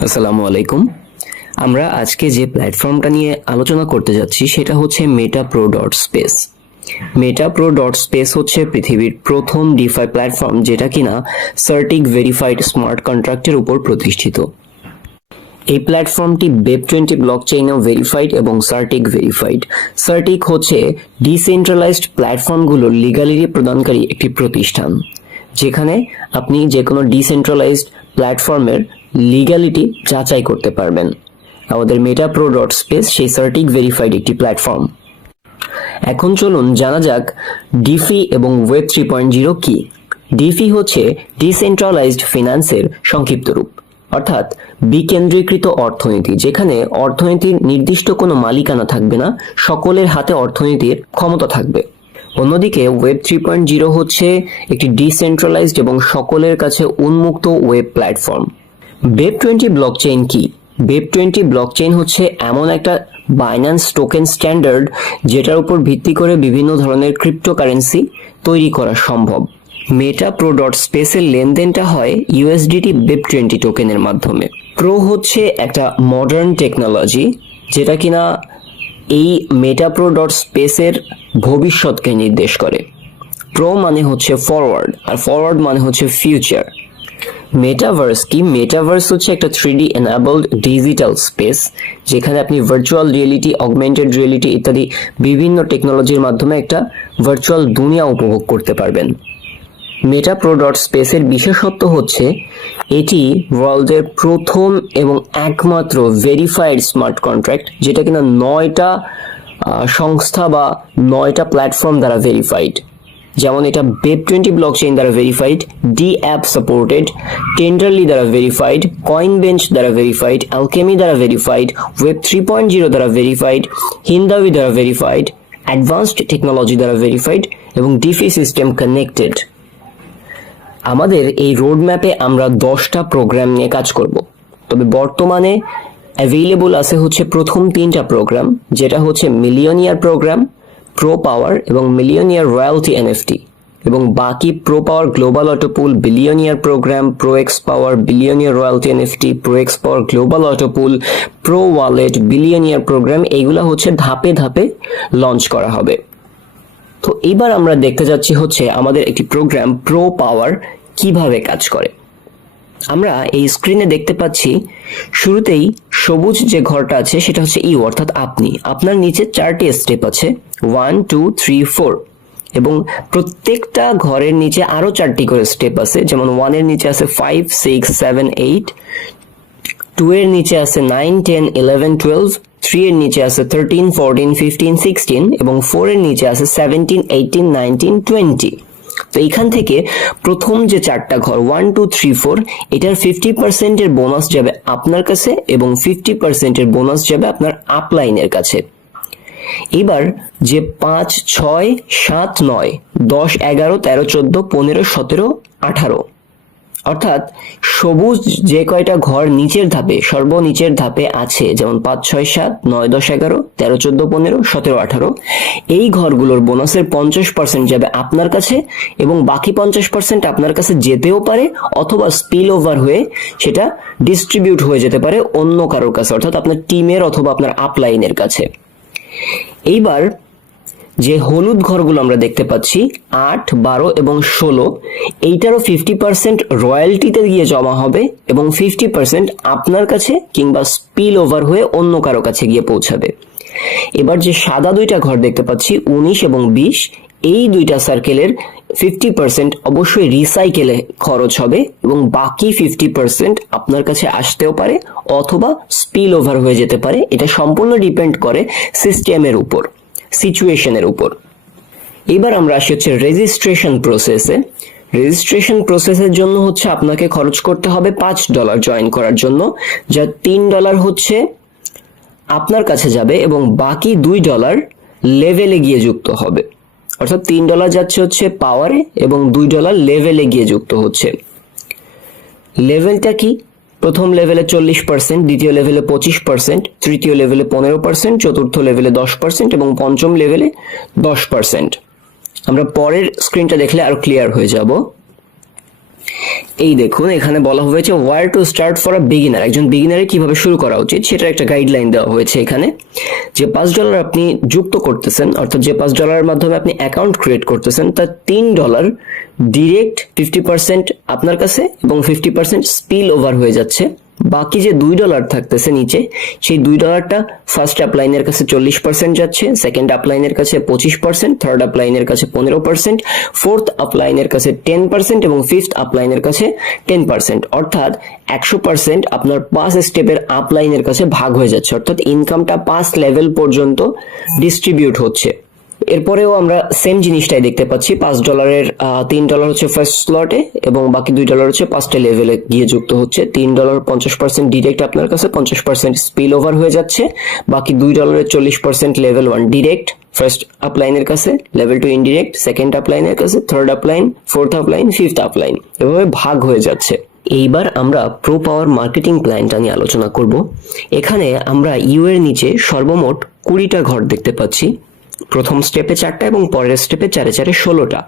আসসালামু আলাইকুম। আমরা আজকে যে প্ল্যাটফর্মটা নিয়ে আলোচনা করতে যাচ্ছি সেটা হচ্ছে মেটাপ্রো.স্পেস। মেটাপ্রো.স্পেস হচ্ছে পৃথিবীর প্রথম ডিফাই প্ল্যাটফর্ম যেটা কিনা সার্টিক ভেরিফাইড স্মার্ট কন্ট্রাক্টের উপর প্রতিষ্ঠিত। এই প্ল্যাটফর্মটি ওয়েব20 ব্লকচেইনেও ভেরিফাইড এবং সার্টিক ভেরিফাইড। সার্টিক হচ্ছে ডিসেন্ট্রালাইজড প্ল্যাটফর্মগুলোর লিগ্যালিটি প্রদানকারী একটি প্রতিষ্ঠান, যেখানে আপনি যে কোনো ডিসেন্ট্রালাইজড প্ল্যাটফর্মের লিগ্যালিটি যাচাই করতে পারবেন। আমাদের মেটাপ্রো.স্পেস সেই সার্টিক ভেরিফাইড একটি প্ল্যাটফর্ম। এখন চলুন জানা যাক ডিফি এবং ওয়েব 3.0 কি। ডিফি হচ্ছে ডিসেন্ট্রালাইজড ফিনান্সের সংক্ষিপ্ত রূপ, অর্থাৎ বিকেন্দ্রীকৃত অর্থনীতি, যেখানে অর্থনীতির নির্দিষ্ট কোনো মালিকানা থাকবে না, সকলের হাতে অর্থনীতির ক্ষমতা থাকবে। অন্যদিকে ওয়েব 3.0 হচ্ছে একটি ডিসেন্ট্রালাইজড এবং সকলের কাছে উন্মুক্ত ওয়েব প্ল্যাটফর্ম। ওয়েব20 ব্লকচেইন কি? ওয়েব20 ব্লকচেইন হচ্ছে এমন একটা বাইন্যান্স টোকেন স্ট্যান্ডার্ড যেটার উপর ভিত্তি করে বিভিন্ন ধরনের ক্রিপ্টোকারেন্সি তৈরি করা সম্ভব। মেটাপ্রো.স্পেসের লেনদেনটা হয় ইউএসডিটি ওয়েব20 টোকেনের মাধ্যমে। প্রো হচ্ছে একটা মডার্ন টেকনোলজি যেটা কিনা এই মেটাপ্রো.স্পেসের ভবিষ্যৎকে নির্দেশ করে। প্রো মানে হচ্ছে ফরওয়ার্ড, আর ফরওয়ার্ড মানে হচ্ছে ফিউচার। মেটাভার্স কি? মেটাভার্স হচ্ছে একটা 3D এনাবলড ডিজিটাল স্পেস, যেখানে আপনি ভার্চুয়াল রিয়েলিটি, অগমেন্টেড রিয়েলিটি ইত্যাদি বিভিন্ন টেকনোলজির মাধ্যমে একটা ভার্চুয়াল দুনিয়া উপভোগ করতে পারবেন। মেটাপ্রো.স্পেসের বিশেষত্ব হচ্ছে এটি ওয়ার্ল্ডের প্রথম এবং একমাত্র ভেরিফাইড স্মার্ট কন্ট্রাক্ট, যেটা কিনা 9টা সংস্থা বা 9টা প্ল্যাটফর্ম দ্বারা ভেরিফাইড। যেমন এটা ওয়েব20 ব্লকচেইন দ্বারা ভেরিফাইড, ডি অ্যাপ সাপোর্টেড, টেন্ডারলি দ্বারা ভেরিফাইড, কয়েনবেঞ্চ দ্বারা ভেরিফাইড, অ্যালকেমি দ্বারা ভেরিফাইড, ওয়েব 3.0 দ্বারা ভেরিফাইড, হিন্দাউই দ্বারা ভেরিফাইড, অ্যাডভান্সড টেকনোলজি দ্বারা ভেরিফাইড এবং ডিফি সিস্টেম কানেক্টেড। আমাদের এই রোড ম্যাপে আমরা 10টা প্রোগ্রাম নিয়ে কাজ করব, তবে বর্তমানে অ্যাভেলেবল আছে হচ্ছে প্রথম 3টা প্রোগ্রাম, যেটা হচ্ছে মিলিয়নিয়ার প্রোগ্রাম, প্রো পাওয়ার এবং মিলিয়নিয়ার রয়্যালটি এনএফটি, এবং বাকি pro power global auto pool, billionaire program, pro x power, billionaire royalty NFT, pro x power global auto pool, pro wallet, billionaire program, এইগুলা হচ্ছে ধাপে ধাপে লঞ্চ করা হবে। তো এবার আমরা দেখতে যাচ্ছি হচ্ছে আমাদের একটি প্রোগ্রাম প্রো পাওয়ার কিভাবে কাজ করে। আমরা এই স্ক্রিনে দেখতে পাচ্ছি শুরুতেই সবুজ যে ঘরটা আছে সেটা হচ্ছে ইউ, অর্থাৎ আপনি। আপনার নিচে 4টি স্টেপ আছে, 1 2 3 4, এবং প্রত্যেকটা ঘরের নিচে আরো 4টি করে স্টেপ আছে। যেমন 1 এর নিচে আছে 5 6 7 8, 2 এর নিচে আছে 9 10 11 12, 3 এর নিচে আছে 13 14 15 16 এবং 4 এর নিচে আছে 17 18 19 20। তো এইখান থেকে প্রথম যে 4টা ঘর 1 2 3 4, এটার 50% এর বোনাস যাবে আপনার কাছে এবং 50% এর বোনাস যাবে আপনার আপলাইনের কাছে। এবার যে 5 6 7 9 10 11 13 14 15 17 18, অর্থাৎ সবুজ যে কয়টা ঘর নিচের ধাপে, সর্বনিচের ধাপে আছে, যেমন 5 6 7 9 10 11 13 14 15 17 18, এই ঘরগুলোর বোনাসের 50% যাবে আপনার কাছে এবং বাকি 50% আপনার কাছে যেতেও পারে অথবা স্পিল ওভার হয়ে সেটা ডিস্ট্রিবিউট হয়ে যেতে পারে অন্য কারোর কাছে, অর্থাৎ আপনার টিমের অথবা আপনার আপলাইনের কাছে। এইবার যে হলুদ ঘরগুলো আমরা দেখতে পাচ্ছি 8 12 এবং 16, এইটারও 50% রয়্যালটিতে গিয়ে জমা হবে এবং 50% আপনার কাছে কিংবা স্পিল ওভার হয়ে অন্য কারো কাছে গিয়ে পৌঁছাবে। এবার যে সাদা 2টা ঘর দেখতে পাচ্ছি 19 এবং 20, এই 2টা সার্কেলের 50% অবশ্যই রিসাইকেলে খরচ হবে এবং বাকি 50% আপনার কাছে আসতেও পারে অথবা স্পিল ওভার হয়ে যেতে পারে। এটা সম্পূর্ণ ডিপেন্ড করে সিস্টেমের উপর, সিচুয়েশনের উপর। এবার আমরা আসি হচ্ছে রেজিস্ট্রেশন প্রসেসে। রেজিস্ট্রেশন প্রসেসের জন্য হচ্ছে আপনাকে খরচ করতে হবে $5 জয়েন করার জন্য, যা $3 হচ্ছে আপনার কাছে যাবে এবং বাকি $2 লেভেলে গিয়ে যুক্ত হবে। অর্থাৎ $3 যাচ্ছে হচ্ছে পাওয়ারে এবং $2 লেভেলে গিয়ে যুক্ত হচ্ছে। লেভেলটা কি? প্রথম লেভেলে 40%, দ্বিতীয় লেভেলে 25%, তৃতীয় লেভেলে 15%, চতুর্থ লেভেলে 10% এবং পঞ্চম লেভেলে 10%। আমরা পরের স্ক্রিনটা দেখলে আরো ক্লিয়ার হয়ে যাব। এই দেখুন এখানে বলা হয়েছে wire to start for a beginner, একজন বিগিনারের কিভাবে শুরু করা উচিত সেটার একটা গাইডলাইন দেওয়া হয়েছে এখানে। যে $5 আপনি যুক্ত করতেছেন, অর্থাৎ যে $5 মাধ্যমে আপনি অ্যাকাউন্ট ক্রিয়েট করতেছেন, তার $3 ডিরেক্ট 50% আপনার কাছে এবং 50% স্পিল ওভার হয়ে যাচ্ছে। বাকি যে $2 থাকতেছে নিচে, সেই $2টা ফার্স্ট আপলাইনের কাছে 40% যাচ্ছে, সেকেন্ড আপলাইনের কাছে 25%, থার্ড আপলাইনের কাছে 15%, ফোর্থ আপলাইনের কাছে 10% এবং ফিফথ আপলাইনের কাছে 10%, অর্থাৎ 100% আপনার 5 স্টেপের আপলাইনের কাছে ভাগ হয়ে যাচ্ছে, অর্থাৎ ইনকামটা 5 লেভেল পর্যন্ত ডিস্ট্রিবিউট হচ্ছে। এরপরেও আমরা সেম জিনিসটাই দেখতে পাচ্ছি, $5 $3 হচ্ছে ফার্স্ট স্লটে এবং বাকি $2 হচ্ছে 5টা লেভেলে গিয়ে যুক্ত হচ্ছে। $3 50% ডিরেক্ট আপনার কাছে, 50% স্পিল ওভার হয়ে যাচ্ছে, বাকি $2 40% লেভেল 1 ডিরেক্ট ফার্স্ট আপলাইনের কাছে, লেভেল 2 ইনডিরেক্ট সেকেন্ড আপলাইনের কাছে, third upline, fourth upline, fifth upline, এভাবে ভাগ হয়ে যাচ্ছে। এইবার আমরা প্রো পাওয়ার মার্কেটিং প্ল্যানটা নিয়ে আলোচনা করব। এখানে আমরা ইউ এর নিচে সর্বমোট 20টা ঘর দেখতে পাচ্ছি। প্রথম স্টেপে 4টা এবং পরের স্টেপে 4 4 16টা,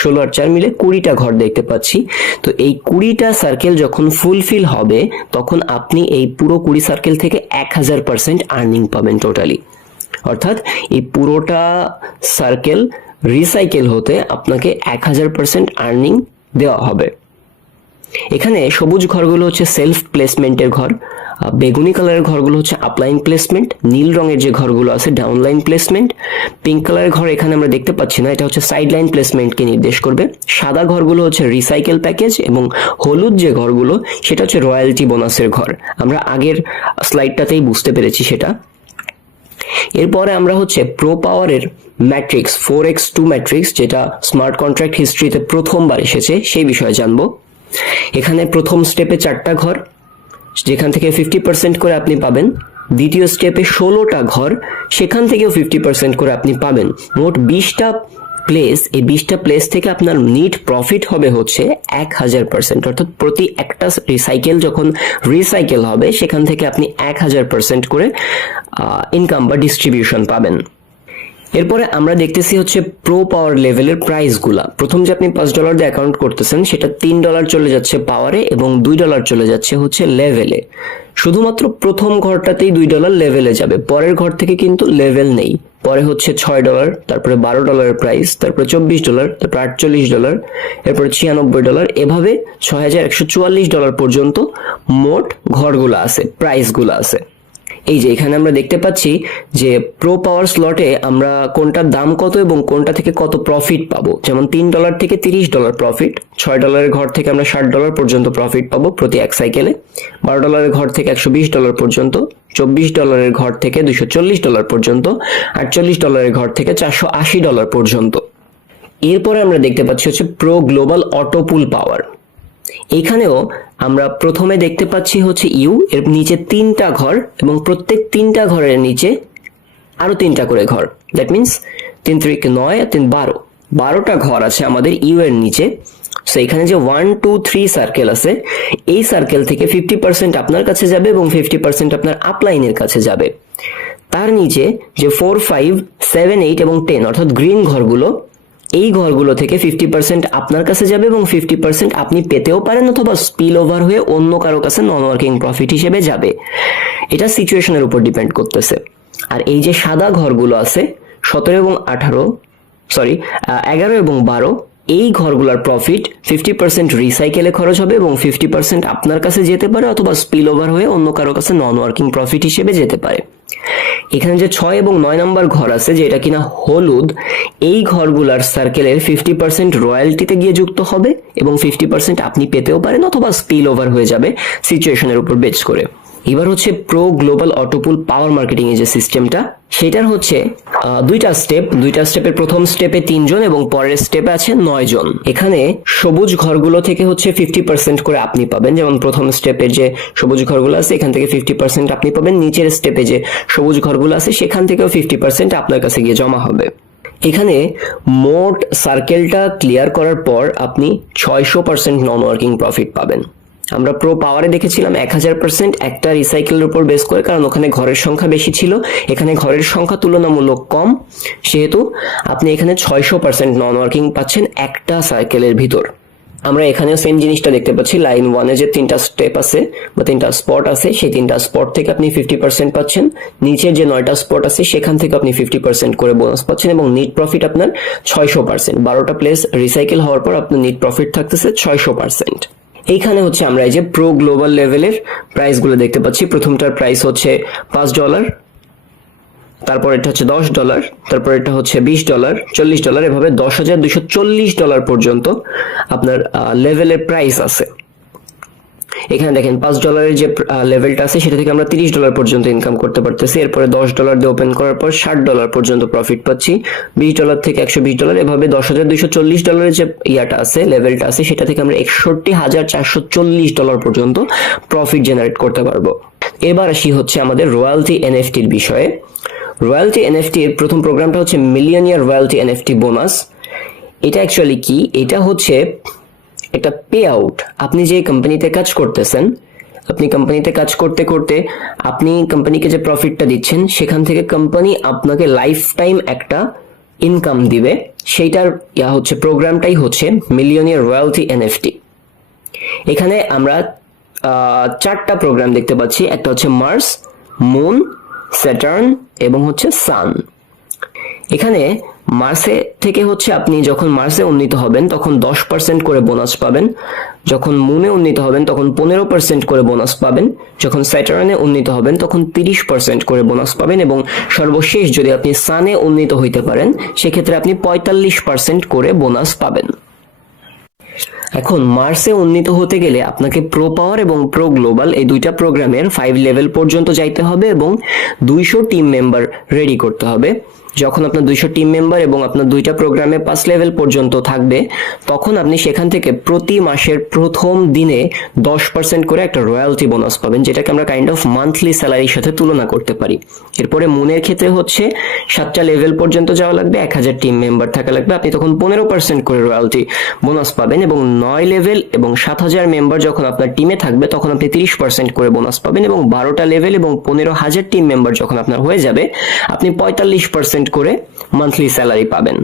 16 আর 4 মিলে 20টা ঘর দেখতে পাচ্ছি। তো এই 20টা সার্কেল যখন ফুলফিল হবে তখন আপনি এই পুরো 20 সার্কেল থেকে 1000% আর্নিং পাবেন টোটালি, অর্থাৎ এই পুরোটা সার্কেল রিসাইকেল হতে আপনাকে 1000% আর্নিং দেওয়া হবে। এখানে সবুজ ঘরগুলো হচ্ছে সেলফ প্লেসমেন্টের ঘর, বেগুনি কালারের ঘরগুলো হচ্ছে আপলাইন প্লেসমেন্ট, নীল রঙের যে ঘরগুলো আছে ডাউনলাইন প্লেসমেন্ট, পিঙ্ক কালারের ঘর এখানে আমরা দেখতে পাচ্ছি না, এটা হচ্ছে সাইডলাইন প্লেসমেন্টকে নির্দেশ করবে, সাদা ঘরগুলো হচ্ছে রিসাইকেল প্যাকেজ এবং হলুদ যে ঘরগুলো সেটা হচ্ছে রয়্যালটি বোনাসের ঘর। আমরা আগের স্লাইডটাতেই বুঝতে পেরেছি সেটা। এরপরে আমরা হচ্ছে প্রো পাওয়ারের ম্যাট্রিক্স 4x2 ম্যাট্রিক্স, যেটা স্মার্ট কন্ট্রাক্ট হিস্ট্রিতে প্রথমবার এসেছে, সেই বিষয়ে জানবো। এখানে প্রথম স্টেপে 4টা ঘর, যেখান থেকে 50% করে আপনি পাবেন। দ্বিতীয় স্টেপে 16টা ঘর, সেখান থেকেও 50% করে আপনি পাবেন। মোট 20টা প্লেস, এই 20টা প্লেস থেকে আপনার নিট প্রফিট হবে হচ্ছে 1000%, অর্থাৎ প্রতি একটা রিসাইকেল যখন রিসাইকেল হবে সেখান থেকে আপনি 1000% করে ইনকাম বা ডিস্ট্রিবিউশন পাবেন। এরপরে আমরা দেখতেছি হচ্ছে প্রো পাওয়ার লেভেলের প্রাইসগুলা। প্রথম যে আপনি $5 দিয়ে অ্যাকাউন্ট করতেছেন সেটা $3 চলে যাচ্ছে পাওয়ারে এবং $2 চলে যাচ্ছে হচ্ছে লেভেলে। শুধুমাত্র প্রথম ঘরটাতেই $2 লেভেলে যাবে, পরের ঘর থেকে কিন্তু লেভেল নেই। পরে হচ্ছে $6, তারপরে $12 প্রাইস, তারপরে $24, তারপরে $48, এরপরে $96, এভাবে $6144 পর্যন্ত মোট ঘরগুলো আছে, প্রাইসগুলো আছে। এই যে এখানে আমরা দেখতে পাচ্ছি যে প্রো পাওয়ার স্লটে আমরা কোনটার দাম কত এবং কোনটা থেকে কত প্রফিট পাবো। যেমন $3 থেকে $30 প্রফিট, $6 ঘর থেকে আমরা $60 পর্যন্ত প্রফিট পাবো প্রতি এক সাইকেলে, $12 ঘর থেকে $120 পর্যন্ত, $24 ঘর থেকে $240 পর্যন্ত, $48 ঘর থেকে $480 পর্যন্ত। এরপরে আমরা দেখতে পাচ্ছি হচ্ছে প্রো গ্লোবাল অটো পুল পাওয়ার। এখানেও আমরা প্রথমে দেখতে পাচ্ছি হচ্ছে ইউ, এর নিচে 3টা ঘর এবং প্রত্যেক 3টা ঘরের নিচে আরো 3টা করে ঘর, দ্যাট মিনস 3 3 9 আর 3 12, 12টা ঘর আছে আমাদের ইউ এর নিচে। সো এখানে যে 1 2 3 সার্কেল আছে, এই সার্কেল থেকে 50% আপনার কাছে যাবে এবং 50% আপনার আপলাইনের কাছে যাবে। তার নিচে যে 4 5 7 8 এবং 10 অর্থাৎ গ্রিন ঘরগুলো, এই ঘরগুলো থেকে 50% আপনার কাছে যাবে এবং 50% আপনি পেতেও পারেন অথবা স্পিল ওভার হয়ে অন্য কারো কাছে নন ওয়ার্কিং প্রফিট হিসেবে যাবে। এটা সিচুয়েশনের উপর ডিপেন্ড করতেছে। আর এই যে সাদা ঘরগুলো আছে 17 এবং 11 এবং 12, এই ঘরগুলোর প্রফিট 50% রিসাইকেলে খরচ হবে এবং 50% আপনার কাছে যেতে পারে অথবা স্পিল ওভার হয়ে অন্য কারো কাছে নন ওয়ার্কিং প্রফিট হিসেবে যেতে পারে। এখানে যে 6 এবং 9 নম্বর ঘর আছে যেটা কিনা হলুদ, এই ঘরগুলার সার্কেলের 50% রয়্যালটিতে গিয়ে যুক্ত হবে এবং 50% আপনি পেতেও পারেন অথবা স্পিল ওভার হয়ে যাবে সিচুয়েশনের উপর বেস করে। এবার হচ্ছে প্রো গ্লোবাল অটোপুল পাওয়ার মার্কেটিং এর যে সিস্টেমটা, সেটার হচ্ছে দুইটা স্টেপের প্রথম স্টেপে 3 জন এবং পরের স্টেপে আছে 9 জন। এখানে সবুজ ঘরগুলো থেকে হচ্ছে 50% করে আপনি পাবেন, যেমন প্রথম স্টেপের যে সবুজ ঘরগুলো আছে এখান থেকে 50% আপনি পাবেন, নিচের স্টেপে যে সবুজ ঘরগুলো আছে সেখান থেকেও 50% আপনার কাছে গিয়ে জমা হবে। এখানে মোট সার্কেলটা ক্লিয়ার করার পর আপনি 600% নন ওয়ার্কিং প্রফিট পাবেন। আমরা প্রো পাওয়ারে দেখেছিলাম 1000% একটা রিসাইকেলের উপর বেস করে, কারণ ওখানে ঘরের সংখ্যা বেশি ছিল, এখানে ঘরের সংখ্যা তুলনামূলক কম, সেহেতু আপনি এখানে 600% নন ওয়ার্কিং পাচ্ছেন একটা সাইকেলের ভিতর। আমরা এখানেও সেম জিনিসটা দেখতে পাচ্ছি, লাইন 1-এ যে 3টা স্টেপ আছে বা 3টা স্পট আছে, সেই 3টা স্পট থেকে আপনি 50% পাচ্ছেন। নিচের যে 9টা স্পট আছে সেখান থেকে আপনি 50% করে বোনাস পাচ্ছেন এবং নেট প্রফিট আপনার 600%। 12টা প্লেস রিসাইকেল হওয়ার পর আপনার নেট প্রফিট থাকতেছে 600%। এইখানে হচ্ছে আমরা এই যে প্রো গ্লোবাল লেভেলের প্রাইসগুলো দেখতে পাচ্ছি। প্রথমটার প্রাইস হচ্ছে $5, তারপর এটা হচ্ছে $10, তারপর এটা হচ্ছে $20, $40, এভাবে $10,240 পর্যন্ত আপনার লেভেলের প্রাইস আছে। এখানে দেখেন $5 যে লেভেলটা আছে সেটা থেকে আমরা $30 পর্যন্ত ইনকাম করতে পারতেছি। এরপরে $10 দিয়ে ওপেন করার পর $60 পর্যন্ত প্রফিট পাচ্ছি। $20 থেকে $120, এভাবে $10,240 যে ইয়াটা আছে, লেভেলটা আছে, সেটা থেকে আমরা $61,440 পর্যন্ত প্রফিট জেনারেট করতে পারবো। এবার আসি হচ্ছে আমাদের রয়্যালটি এনএফটির বিষয়ে। রয়্যালটি এনএফটি এর প্রথম প্রোগ্রামটা হচ্ছে মিলিয়নিয়ার রয়্যালটি এনএফটি বোনাস। এটা অ্যাকচুয়ালি কি? এটা হচ্ছে একটা পে আউট। আপনি যে কোম্পানিতে কাজ করতেছেন, আপনি কোম্পানিতে কাজ করতে করতে আপনি কোম্পানিকে যে প্রফিটটা দিচ্ছেন সেখান থেকে কোম্পানি আপনাকে লাইফ টাইম একটা ইনকাম দিবে। সেইটার হচ্ছে প্রোগ্রামটাই হচ্ছে মিলিয়নিয়ার রয়্যালটি এনএফটি। এখানে আমরা 4টা প্রোগ্রাম দেখতে পাচ্ছি। একটা হচ্ছে মার্স, মুন, স্যাটার্ন এবং হচ্ছে সান। এখানে মার্সে থেকে হচ্ছে আপনি যখন মার্সে উন্নীত হবেন তখন 10% করে বোনাস পাবেন, যখন মুনে উন্নীত হবেন তখন 15% করে বোনাস পাবেন, যখন স্যাটার্নে উন্নীত হবেন তখন 30% করে বোনাস পাবেন এবং সর্বশেষ যদি আপনি সানে উন্নীত হইতে পারেন সেক্ষেত্রে আপনি 45% করে বোনাস পাবেন। এখন মার্সে উন্নীত হতে গেলে আপনাকে প্রো পাওয়ার এবং প্রো গ্লোবাল এই দুইটা প্রোগ্রামের 5 লেভেল পর্যন্ত যাইতে হবে এবং 200 টিম মেম্বার রেডি করতে হবে। যখন আপনার 200 টিম মেম্বার এবং আপনার দুইটা প্রোগ্রামে 5 লেভেল পর্যন্ত থাকবে তখন আপনি সেখান থেকে প্রতি মাসের প্রথম দিনে 10% করে একটা রয়্যালটি বোনাস পাবেন, যেটাকে আমরা কাইন্ড অফ মান্থলি স্যালারির সাথে তুলনা করতে পারি। এরপরে মুনের ক্ষেত্রে হচ্ছে 7টা লেভেল পর্যন্ত যাওয়া লাগবে, 1000 টিম মেম্বার থাকা লাগবে, আপনি তখন 15% করে রয়্যালটি বোনাস পাবেন এবং 9 লেভেল এবং 7000 মেম্বার যখন আপনার টিমে থাকবে তখন আপনি 30% করে বোনাস পাবেন এবং 12টা লেভেল এবং 15000 টিম মেম্বার যখন আপনার হয়ে যাবে আপনি 45% করে মান্থলি স্যালারি পাবেন।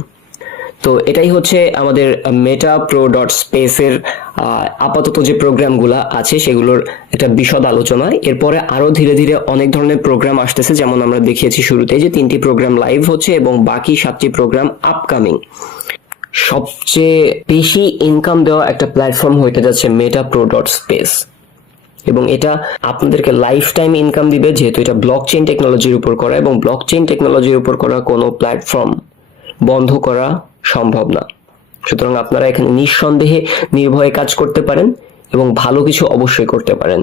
তো এটাই হচ্ছে আমাদের মেটা প্রো ডট স্পেসের আপাতত যে প্রোগ্রামগুলো আছে সেগুলোর একটা বিশদ আলোচনা। এরপরে আরো ধীরে ধীরে অনেক ধরনের প্রোগ্রাম আসতেছে, যেমন আমরা দেখিয়েছি শুরুতে যে 3টি প্রোগ্রাম লাইভ হচ্ছে এবং বাকি 7টি প্রোগ্রাম আপকামিং। সবচেয়ে বেশি ইনকাম দেওয়া একটা প্ল্যাটফর্ম হইতে যাচ্ছে মেটা প্রো ডট স্পেস এবং এটা আপনাদেরকে লাইফ টাইম ইনকাম দিবে, যেহেতু এটা ব্লকচেইন টেকনোলজির উপর করা এবং ব্লকচেইন টেকনোলজির উপর করা কোনো প্ল্যাটফর্ম বন্ধ করা সম্ভব না। সুতরাং আপনারা এখানে নিঃসন্দেহে নির্ভয়ে কাজ করতে পারেন এবং ভালো কিছু অবশ্যই করতে পারেন।